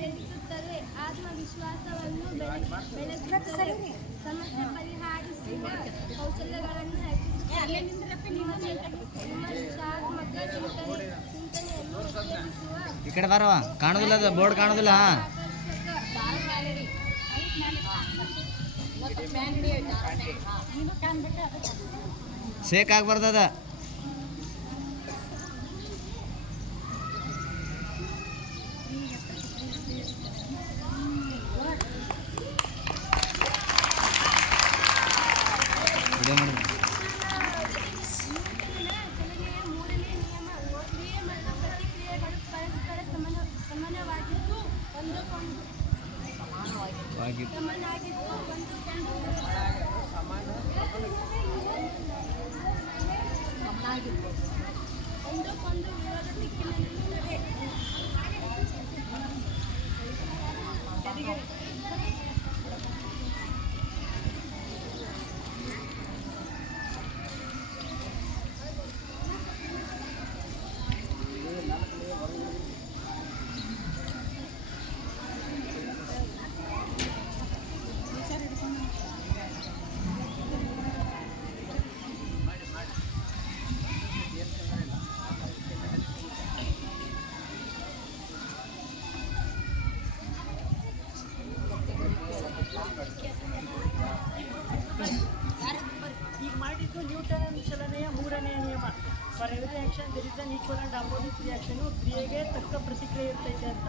ಹೆಚ್ಚಿಸುತ್ತದೆ, ಆತ್ಮವಿಶ್ವಾಸವನ್ನು ಬೆಳೆಸುತ್ತದೆ, ಸಮಸ್ಯೆ ಪರಿಹರಿಸುವ ಕೌಶಲ್ಯಗಳನ್ನು ಹೆಚ್ಚಿಸುತ್ತದೆ, ನಿಮ್ಮ ಸೃಜನಾತ್ಮಕ ಚಿಂತನೆಯನ್ನು ಉತ್ತೇಜಿಸುವ ಈ ಕಡೆ ಬರುವ ಕಾಣೋದಿಲ್ಲ, ಬೋರ್ಡ್ ಕಾಣೋದಿಲ್ಲ. ಶೇಕ್ ಆಗ್ಬಾರ್ದದ. ಒಂದಕ್ಕೊಂದು ವಿರೋಧ ದಿಕ್ಕಿನಲ್ಲಿರುತ್ತವೆ. ಈಗ ಮಾಡಿದ್ದು ನ್ಯೂಟನ್ ಚಲನೆಯ ಮೂರನೆಯ ನಿಯಮ. For every action there is an equal and opposite reaction. ಕ್ರಿಯೆಗೆ ತಕ್ಕ ಪ್ರತಿಕ್ರಿಯೆ ಇರ್ತೈತೆ ಅಂತ.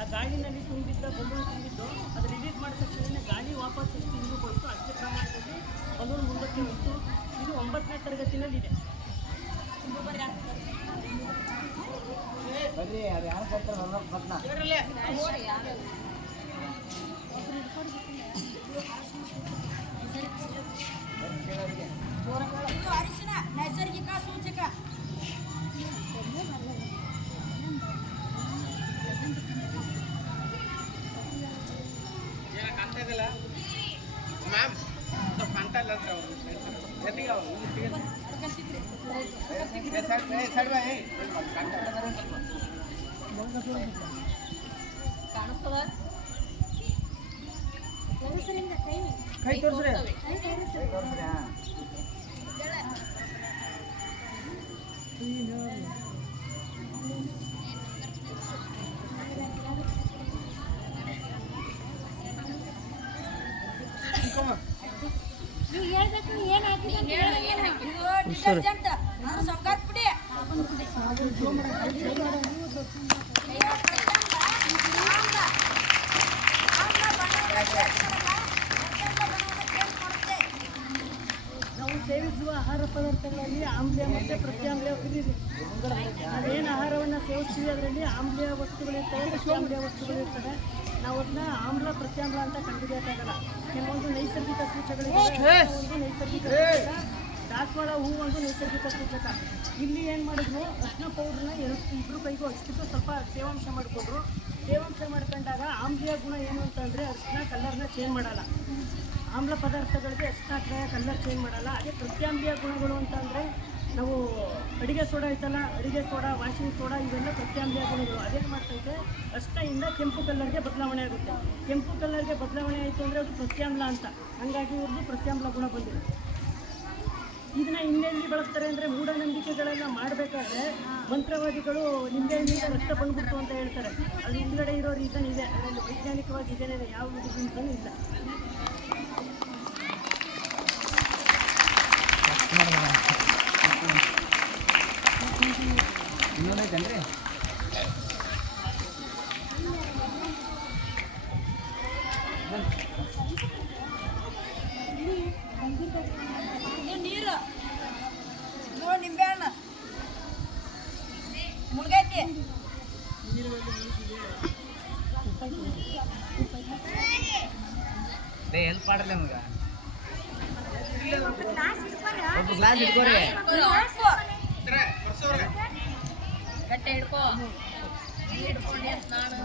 ಆ ಗಾಳಿನಲ್ಲಿ ತುಂಬಿದ್ದ ಬಲೂನ್ ತುಂಬಿದ್ದು ಅದು ರಿಲೀಸ್ ಮಾಡಿದ ತಕ್ಷಣ ಗಾಳಿ ವಾಪಸ್ ಎಷ್ಟು ಹಿಂದೂಕೊಳ್ತು ಅಷ್ಟೇ ಪ್ರಮಾಣದಲ್ಲಿ ಬಲೂನ್ ಮುಂದಕ್ಕೆ ಹೋಯಿತು. ಇದು 9ನೇ ತರಗತಿನಲ್ಲಿದೆ. ಇದು ಅರಿಶಿನ ನೈಸರ್ಗಿಕ ಸೂಚಕ. ಕೈ ತೋರಿಸ್ರೆ ಡಿಟರ್ಜೆಂಟ್ ಸಂಗಾರ ಪುಡಿ. ನಾವು ಸೇವಿಸುವ ಆಹಾರ ಪದಾರ್ಥಗಳಲ್ಲಿ ಆಮ್ಲೀಯ ಮತ್ತು ಪ್ರತ್ಯಾಮ್ಲೀಯ ಇದೆ. ನಾವೇನು ಆಹಾರವನ್ನು ಸೇವಿಸ್ತೀವಿ ಅದರಲ್ಲಿ ಆಮ್ಲೀಯ ವಸ್ತುಗಳಿರ್ತವೆ, ಪ್ರತ್ಯಾಮ್ಲೀಯ ವಸ್ತುಗಳಿರ್ತವೆ. ನಾವು ಅದನ್ನ ಆಮ್ಲ ಪ್ರತ್ಯಾಮ್ಲ ಅಂತ ಕಂಡುಹಿಡಿಯೋಕ್ಕಾಗಲ್ಲ. ಕೆಲವೊಂದು ನೈಸರ್ಗಿಕ ಸೂಚಕಗಳಿವೆ, ಕೆಲವೊಂದು ನೈಸರ್ಗಿಕ ಸೂಚಕ. ದಾಸವಾಳ ಹೂವು ಒಂದು ನೈಸರ್ಗಿಕ ಸೂಚಕ. ಇಲ್ಲಿ ಏನು ಮಾಡಿದ್ರು, ಅರಿಶಿನ ಪೌಡ್ರನ್ನ ಇಬ್ಬರು ಕೈಗೂ ಹಚ್ಚಿಬಿಟ್ಟು ಸ್ವಲ್ಪ ತೇವಾಂಶ ಮಾಡಿಕೊಂಡ್ರು. ತೇವಾಂಶ ಮಾಡ್ಕೊಂಡಾಗ ಆಮ್ಲೀಯ ಗುಣ ಏನು ಅಂತಂದರೆ ಅರಿಶಿನ ಕಲರ್ನ ಚೇಂಜ್ ಮಾಡಲ್ಲ. ಆಮ್ಲ ಪದಾರ್ಥಗಳಿಗೆ ಅರಿಶಿನ ಕಲರ್ ಚೇಂಜ್ ಮಾಡಲ್ಲ. ಅದೇ ಪ್ರತ್ಯಾಮ್ಲೀಯ ಗುಣಗಳು ಅಂತಂದರೆ ನಾವು ಅಡುಗೆ ಸೋಡಾ ಐತಲ್ಲ, ಅಡುಗೆ ಸೋಡಾ, ವಾಷಿಂಗ್ ಸೋಡಾ, ಇವೆಲ್ಲ ಪ್ರತ್ಯಾಮ್ಲೀಯ ಗುಣಗಳು. ಅದೇನು ಮಾಡ್ತೈತೆ, ಅರಿಶಿನದಿಂದ ಕೆಂಪು ಕಲರ್ಗೆ ಬದಲಾವಣೆ ಆಗುತ್ತೆ. ಕೆಂಪು ಕಲರ್ಗೆ ಬದಲಾವಣೆ ಆಯಿತು ಅಂದರೆ ಅದು ಪ್ರತ್ಯಾಮ್ಲ ಅಂತ. ಹಾಗಾಗಿ ಇವ್ರದ್ದು ಪ್ರತ್ಯಾಮ್ಲ ಗುಣ ಬಂದಿದೆ. ಇದನ್ನ ಇನ್ನೆಲ್ಲಿ ಬಳಸ್ತಾರೆ ಅಂದರೆ ಮೂಢನಂಬಿಕೆಗಳೆಲ್ಲ ಮಾಡಬೇಕಾದ್ರೆ ಮಂತ್ರವಾದಿಗಳು ನಿಂಬೆಹಣ್ಣಿಂದ ರಕ್ತ ಬಂದ್ಬಿಡ್ತು ಅಂತ ಹೇಳ್ತಾರೆ. ಅದು ಹಿಂದ್ಗಡೆ ಇರೋ ರೀಸನ್ ಇದೆ, ಅದರಲ್ಲಿ ವೈಜ್ಞಾನಿಕವಾಗಿ ಇದೇನೇ ಯಾವ ರೀಸನ್ ಇಲ್ಲ. ಇನ್ನೊಂದೈತೇನ್ರಿ? ನೀರು ನೋಡಿ, ನಿಂಬೆಹಣ್ಣು ಮುಳುಗೈತಿ. ಹೆಲ್ಪ್ ಮಾಡ್ರಿ ನಮ್ಗೆ. ಒಬ್ಬ ಗ್ಲಾಸ್ ಇಟ್ಕೋರಿ. ಗಟ್ಟೆ ಹಿಡ್ಕೋ. ಹಿಡ್ಕೊಂಡೆ ನಾನು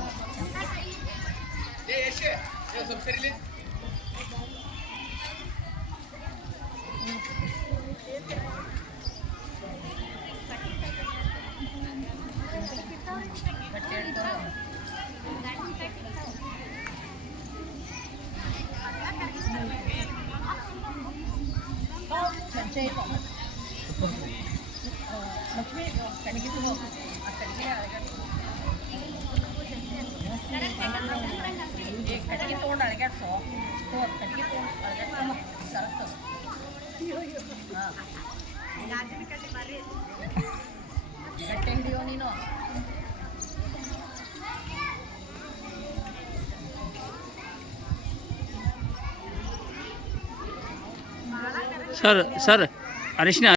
ಗಟ್ಟೆ ಹಿಡ್ಕೋ. ಕಡೆಗೆ ತಗೋ ಆ ಕಡೆಗೆ ಕಟ್ಟಿಗೆ ತೊಗೊಂಡು ಅಳಗ್ಯಾಡ್ಸೋ ಕಟ್ಟಿಗೆ ತೊಗೊಂಡು ಅಳಗ್ಯಾಡ್ಸಮ್ಮ ಸರತ್ತು ಹಾಂ ಗಟ್ಟೆ ಹಿಡಿಯೋ ನೀನು ಸರ್ ಅರಿಶಿನ